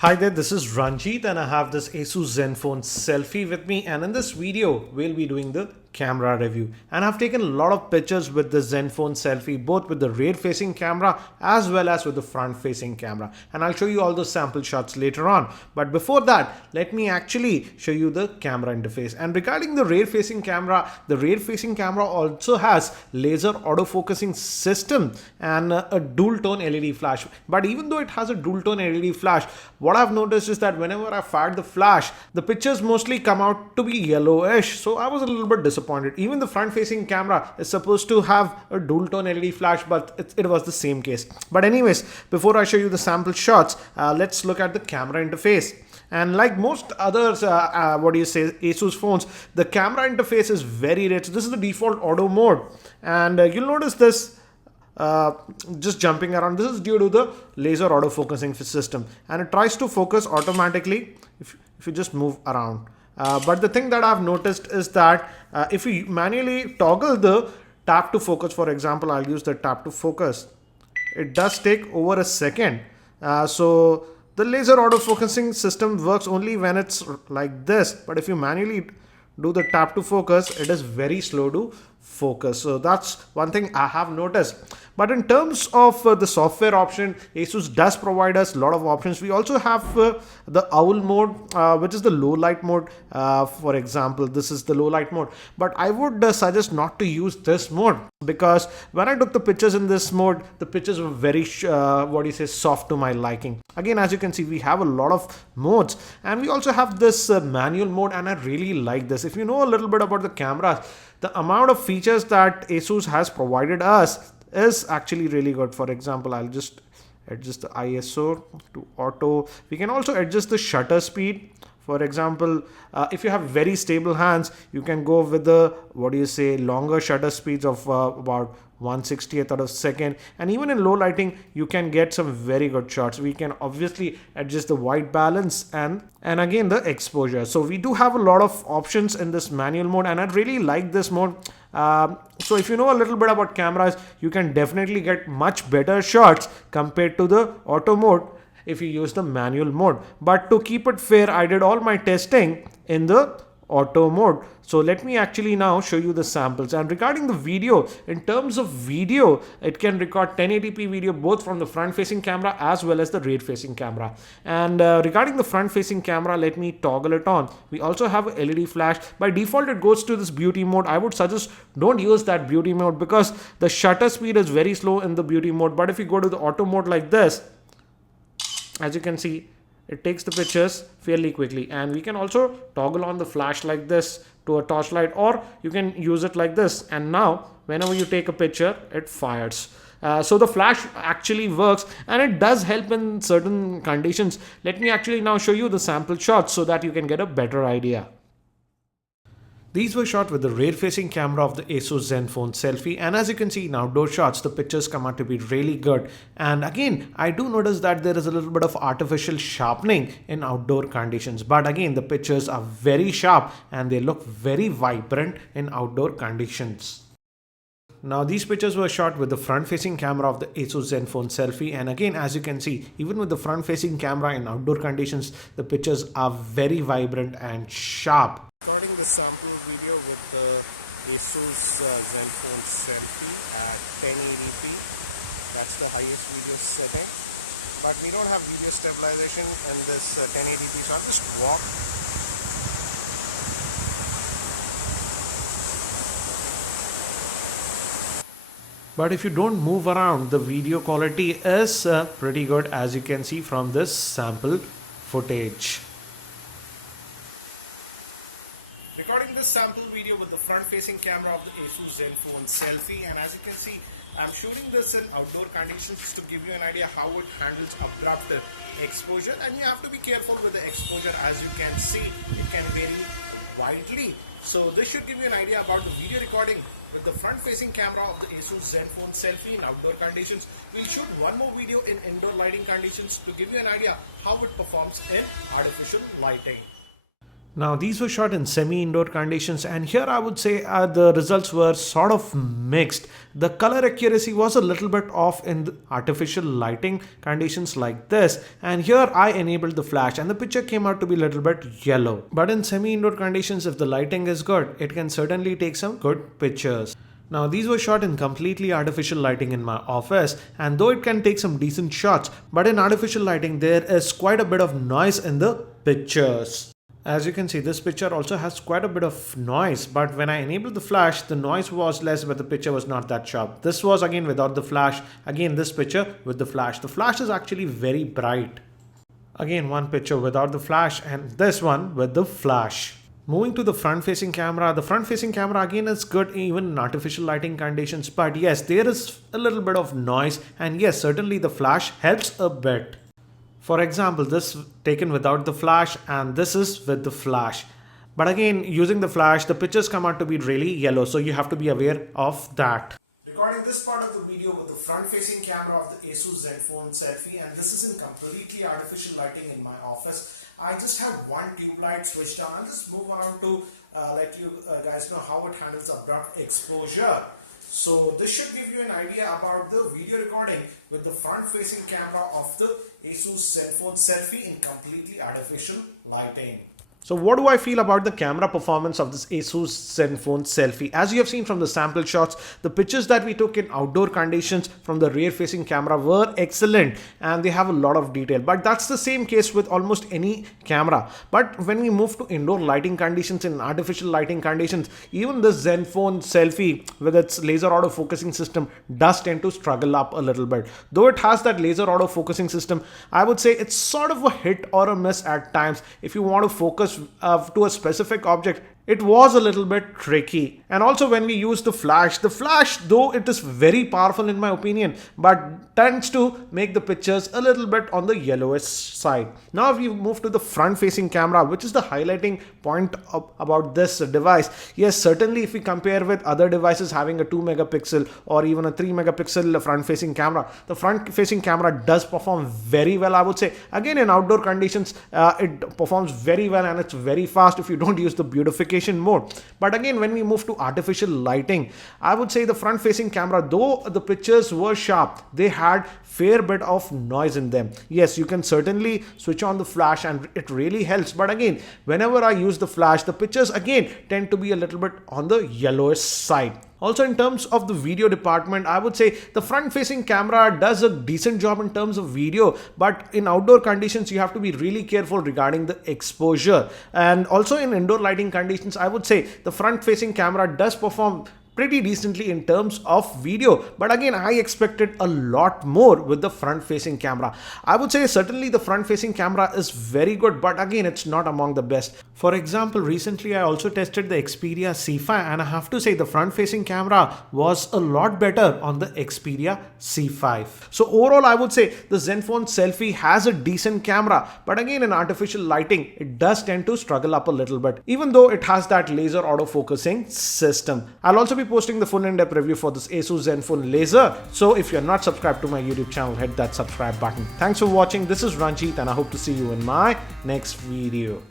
Hi there, this is Ranjit and I have this Asus Zenfone Selfie with me, and in this video we'll be doing the camera review. And I've taken a lot of pictures with the Zenfone Selfie, both with the rear facing camera as well as with the front facing camera, and I'll show you all those sample shots later on. But before that, let me actually show you the camera interface. And regarding the rear facing camera also has laser autofocusing system and a dual tone LED flash. But even though it has a dual tone LED flash, what I've noticed is that whenever I fired the flash, the pictures mostly come out to be yellowish. So I was a little bit disappointed. Even the front facing camera is supposed to have a dual tone LED flash, but it was the same case. But anyways, before I show you the sample shots, let's look at the camera interface. And like most others, Asus phones, the camera interface is very rich. This is the default auto mode, and you'll notice this just jumping around. This is due to the laser autofocusing system, and it tries to focus automatically if you just move around. But the thing that I've noticed is that if you manually toggle the tap to focus, for example, I'll use the tap to focus, it does take over a second. So the laser autofocusing system works only when it's like this, but if you manually do the tap to focus, it is very slow to focus. So that's one thing I have noticed. But in terms of the software option, Asus does provide us a lot of options. We also have the owl mode, which is the low light mode. For example, this is the low light mode, but I would suggest not to use this mode, because when I took the pictures in this mode, the pictures were very soft to my liking. Again, as you can see, we have a lot of modes, and we also have this manual mode, and I really like this. If you know a little bit about the cameras, the amount of features that Asus has provided us is actually really good. For example, I'll just adjust the ISO to auto. We can also adjust the shutter speed. For example, if you have very stable hands, you can go with the longer shutter speeds of about 1/60th of a second. And even in low lighting, you can get some very good shots. We can obviously adjust the white balance and again the exposure. So we do have a lot of options in this manual mode, and I really like this mode. So if you know a little bit about cameras, you can definitely get much better shots compared to the auto mode if you use the manual mode. But to keep it fair, I did all my testing in the auto mode. So let me actually now show you the samples. And regarding the video, in terms of video, it can record 1080p video both from the front facing camera as well as the rear facing camera. And regarding the front facing camera, let me toggle it on. We also have a LED flash. By default, it goes to this beauty mode. I would suggest don't use that beauty mode because the shutter speed is very slow in the beauty mode. But if you go to the auto mode like this, as you can see, it takes the pictures fairly quickly. And we can also toggle on the flash like this to a torchlight, or you can use it like this, and now whenever you take a picture, it fires. So the flash actually works, and it does help in certain conditions. Let me actually now show you the sample shots so that you can get a better idea. These were shot with the rear-facing camera of the Asus Zenfone Selfie, and as you can see in outdoor shots, the pictures come out to be really good. And again, I do notice that there is a little bit of artificial sharpening in outdoor conditions, but again, the pictures are very sharp and they look very vibrant in outdoor conditions. Now these pictures were shot with the front-facing camera of the Asus Zenfone Selfie, and again, as you can see, even with the front-facing camera in outdoor conditions, the pictures are very vibrant and sharp. Recording the sample video with the Asus Zenfone Selfie at 1080p. That's the highest video setting. But we don't have video stabilization in this 1080p, so I'll just walk. But if you don't move around, the video quality is pretty good, as you can see from this sample footage. Recording this sample video with the front-facing camera of the Asus Zenfone Selfie, and as you can see, I'm shooting this in outdoor conditions to give you an idea how it handles abrupt exposure. And you have to be careful with the exposure. As you can see, it can vary widely. So this should give you an idea about the video recording with the front-facing camera of the Asus Zenfone Selfie in outdoor conditions. We'll shoot one more video in indoor lighting conditions to give you an idea how it performs in artificial lighting. Now these were shot in semi-indoor conditions, and here I would say the results were sort of mixed. The color accuracy was a little bit off in the artificial lighting conditions like this, and here I enabled the flash and the picture came out to be a little bit yellow. But in semi-indoor conditions, if the lighting is good, it can certainly take some good pictures. Now these were shot in completely artificial lighting in my office, and though it can take some decent shots, but in artificial lighting there is quite a bit of noise in the pictures. As you can see, this picture also has quite a bit of noise, but when I enabled the flash, the noise was less, but the picture was not that sharp. This was again without the flash. Again, this picture with the flash. The flash is actually very bright. Again, one picture without the flash and this one with the flash. Moving to the front-facing camera. The front-facing camera again is good even in artificial lighting conditions, but yes, there is a little bit of noise, and yes, certainly the flash helps a bit. For example, this taken without the flash and this is with the flash. But again, using the flash, the pictures come out to be really yellow, so you have to be aware of that. Recording this part of the video with the front-facing camera of the ASUS ZenFone Selfie, and this is in completely artificial lighting in my office. I just have one tube light switched on and just move around to let you guys know how it handles abrupt exposure. So this should give you an idea about the video recording with the front-facing camera of the ASUS ZenFone Selfie in completely artificial lighting. So what do I feel about the camera performance of this ASUS ZenFone Selfie? As you have seen from the sample shots, the pictures that we took in outdoor conditions from the rear facing camera were excellent and they have a lot of detail. But that's the same case with almost any camera. But when we move to indoor lighting conditions and artificial lighting conditions, even the ZenFone Selfie with its laser auto focusing system does tend to struggle up a little bit. Though it has that laser auto focusing system, I would say it's sort of a hit or a miss at times. If you want to focus to a specific object, it was a little bit tricky. And also when we use the flash, though it is very powerful in my opinion, but tends to make the pictures a little bit on the yellowish side. Now if we move to the front facing camera, which is the highlighting point about this device, yes, certainly if we compare with other devices having a 2 megapixel or even a 3 megapixel front facing camera, the front facing camera does perform very well, I would say. Again, in outdoor conditions, it performs very well and it's very fast if you don't use the beautification mode. But again, when we move to artificial lighting, I would say the front facing camera, though the pictures were sharp, they had fair bit of noise in them. Yes, you can certainly switch on the flash and it really helps, but again, whenever I use the flash, the pictures again tend to be a little bit on the yellowish side. Also, in terms of the video department, I would say the front facing camera does a decent job in terms of video, but in outdoor conditions you have to be really careful regarding the exposure. And also in indoor lighting conditions, I would say the front facing camera does perform pretty decently in terms of video, but again, I expected a lot more with the front facing camera. I would say certainly the front facing camera is very good, but again, it's not among the best. For example, recently I also tested the Xperia C5 and I have to say the front facing camera was a lot better on the Xperia C5. So overall, I would say the ZenFone Selfie has a decent camera, but again, in artificial lighting, it does tend to struggle up a little bit, even though it has that laser autofocusing system. I'll also be posting the full in-depth review for this ASUS ZenFone Laser. So if you're not subscribed to my YouTube channel, hit that subscribe button. Thanks for watching. This is Ranjit and I hope to see you in my next video.